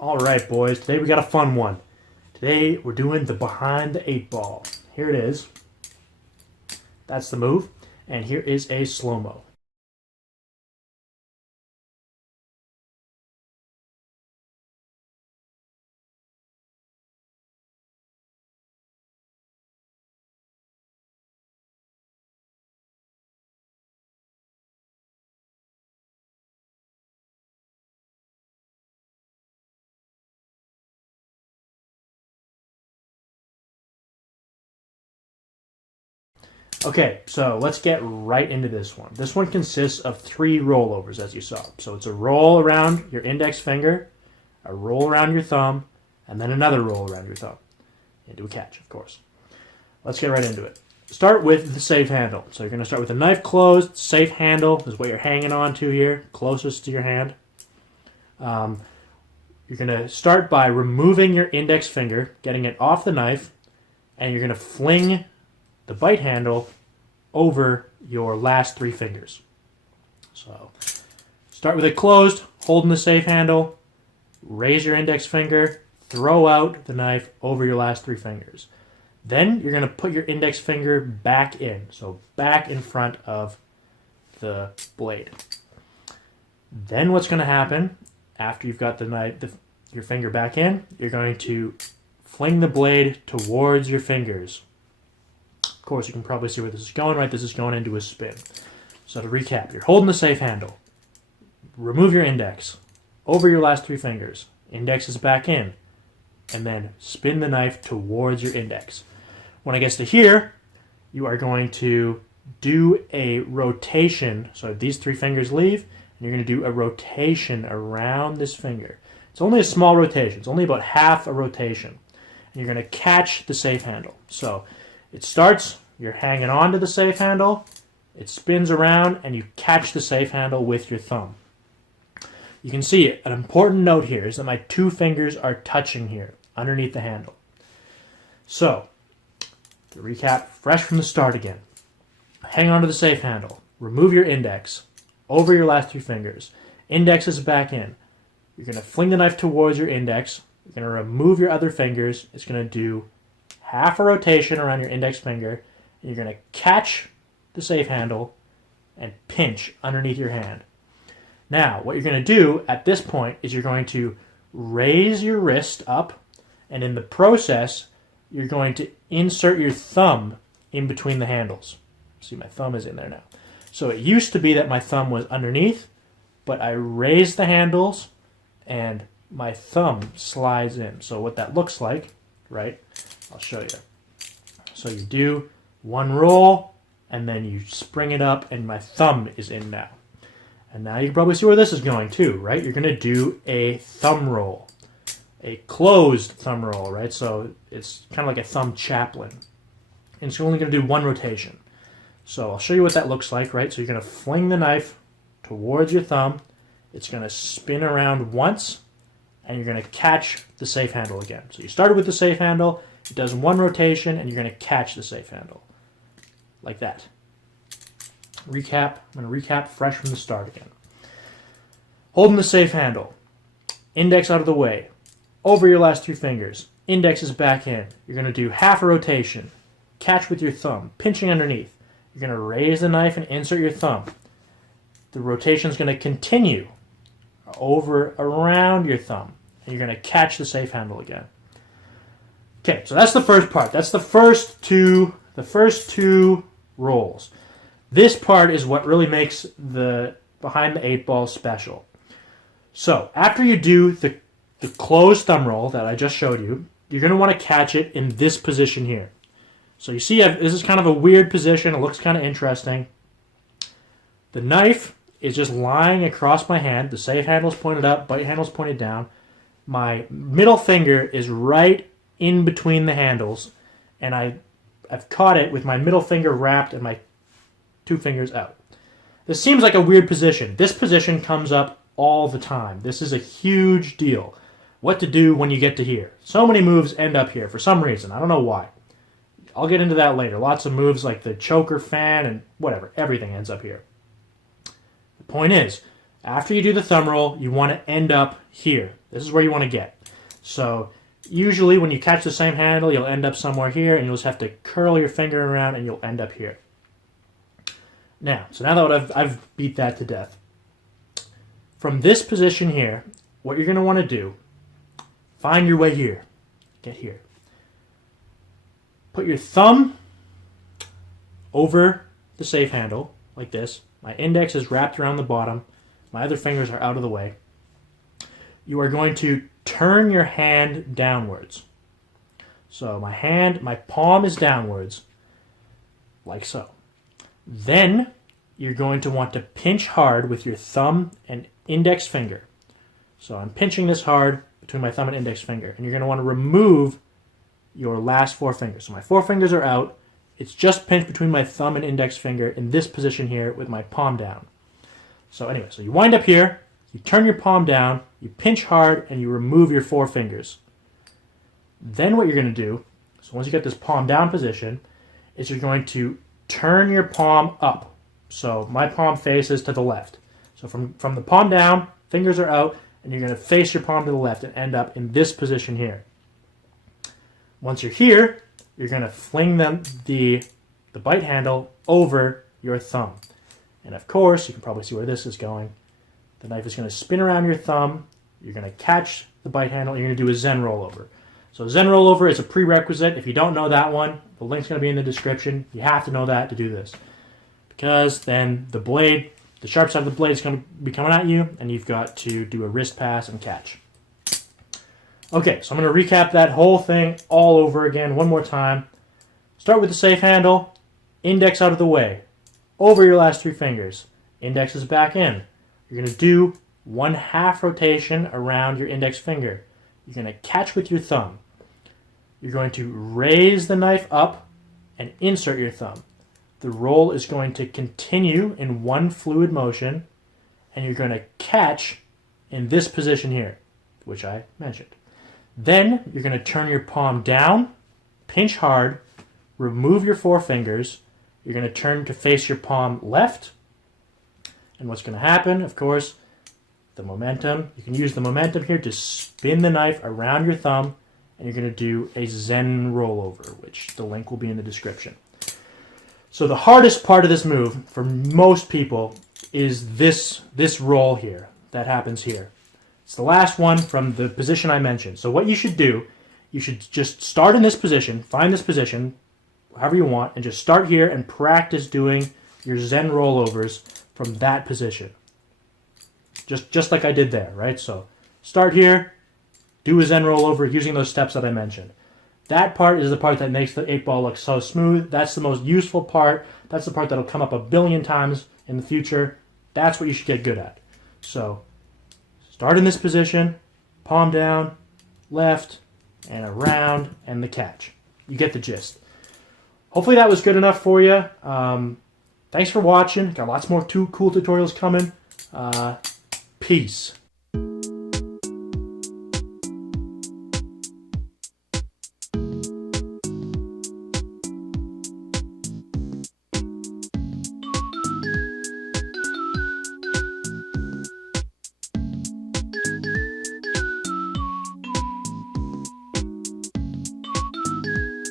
All right, boys. Today we got a fun one. Today we're doing the behind the 8-ball. Here it is. That's the move. And here is a slow-mo. Okay, so let's get right into this one. This one consists of 3 rollovers, as you saw. So it's a roll around your index finger, a roll around your thumb, and then another roll around your thumb. Into a catch, of course. Let's get right into it. Start with the safe handle. So you're going to start with the knife closed. Safe handle is what you're hanging on to here, closest to your hand. You're going to start by removing your index finger, getting it off the knife, and you're going to fling the bite handle over your last 3 fingers. So start with it closed, holding the safe handle, raise your index finger, throw out the knife over your last 3 fingers. Then you're going to put your index finger back in, so back in front of the blade. Then what's going to happen after you've got your finger back in, you're going to fling the blade towards your fingers. Of course, you can probably see where this is going, right? This is going into a spin. So to recap, you're holding the safe handle. Remove your index over your last 3 fingers. Index is back in. And then spin the knife towards your index. When it gets to here, you are going to do a rotation. So these 3 fingers leave, and you're going to do a rotation around this finger. It's only a small rotation. It's only about half a rotation. And you're going to catch the safe handle. So it starts, you're hanging on to the safe handle, it spins around, and you catch the safe handle with your thumb. You can see an important note here is that my 2 fingers are touching here, underneath the handle. So, to recap, fresh from the start again. Hang on to the safe handle, remove your index, over your last 3 fingers. Index is back in. You're going to fling the knife towards your index, you're going to remove your other fingers, it's going to do half a rotation around your index finger, and you're going to catch the safe handle and pinch underneath your hand. Now, what you're going to do at this point is you're going to raise your wrist up, and in the process, you're going to insert your thumb in between the handles. See, my thumb is in there now. So it used to be that my thumb was underneath, but I raised the handles, and my thumb slides in. So what that looks like, right? I'll show you. So you do 1 roll, and then you spring it up, and my thumb is in now. And now you can probably see where this is going too, right? You're going to do a thumb roll, a closed thumb roll, right? So it's kind of like a thumb chaplain. And it's only going to do 1 rotation. So I'll show you what that looks like, right? So you're going to fling the knife towards your thumb. It's going to spin around once, and you're going to catch the safe handle again. So you started with the safe handle. It does 1 rotation, and you're going to catch the safe handle. Like that. Recap. I'm going to recap fresh from the start again. Holding the safe handle. Index out of the way. Over your last 2 fingers. Index is back in. You're going to do half a rotation. Catch with your thumb. Pinching underneath. You're going to raise the knife and insert your thumb. The rotation is going to continue over around your thumb. And you're going to catch the safe handle again. Okay, so that's the first part. That's the first two rolls. This part is what really makes the behind the 8-ball special. So after you do the closed thumb roll that I just showed you, you're going to want to catch it in this position here. So you see, this is kind of a weird position. It looks kind of interesting. The knife is just lying across my hand. The safe handle is pointed up, bite handle is pointed down. My middle finger is right in between the handles, and I've caught it with my middle finger wrapped and my 2 fingers out. This seems like a weird position. This position comes up all the time. This is a huge deal. What to do when you get to here. So many moves end up here for some reason. I don't know why. I'll get into that later. Lots of moves like the choker fan and whatever. Everything ends up here. The point is, After you do the thumb roll, you want to end up here. This is where you want to get. So usually when you catch the same handle, you'll end up somewhere here, and you'll just have to curl your finger around, and you'll end up here. Now that I've beat that to death, from this position here, what you're going to want to do, find your way here. Get here. Put your thumb over the safe handle, like this. My index is wrapped around the bottom. My other fingers are out of the way. You are going to turn your hand downwards. So my palm is downwards, like so. Then you're going to want to pinch hard with your thumb and index finger. So I'm pinching this hard between my thumb and index finger, and you're going to want to remove your last 4 fingers. So my 4 fingers are out. It's just pinched between my thumb and index finger in this position here with my palm down. So anyway, so you wind up here, you turn your palm down, you pinch hard, and you remove your 4 fingers. Then what you're going to do, so once you get this palm down position, is you're going to turn your palm up. So my palm faces to the left. So from the palm down, fingers are out, and you're going to face your palm to the left and end up in this position here. Once you're here, you're going to fling the bite handle over your thumb. And of course, you can probably see where this is going. The knife is going to spin around your thumb. You're going to catch the bite handle, and you're going to do a Zen rollover. So Zen rollover is a prerequisite. If you don't know that one, the link's going to be in the description. You have to know that to do this. Because then the blade, the sharp side of the blade is going to be coming at you, and you've got to do a wrist pass and catch. Okay, so I'm going to recap that whole thing all over again one more time. Start with the safe handle, index out of the way, over your last 3 fingers. Index is back in. You're going to do 1/2 rotation around your index finger. You're going to catch with your thumb. You're going to raise the knife up and insert your thumb. The roll is going to continue in one fluid motion, and you're going to catch in this position here, which I mentioned. Then you're going to turn your palm down, pinch hard, remove your 4 fingers. You're going to turn to face your palm left. And what's going to happen, of course, the momentum. You can use the momentum here to spin the knife around your thumb, and you're going to do a Zen rollover, which the link will be in the description. So the hardest part of this move for most people is this roll here that happens here. It's the last one from the position I mentioned. So what you should do, you should just start in this position, find this position, however you want, and just start here and practice doing your Zen rollovers from that position. Just like I did there, right? So start here, do a Zen rollover using those steps that I mentioned. That part is the part that makes the 8-ball look so smooth. That's the most useful part. That's the part that'll come up a billion times in the future. That's what you should get good at. So start in this position, palm down, left, and around, and the catch. You get the gist. Hopefully that was good enough for you. Thanks for watching. Got lots more cool tutorials coming. Peace.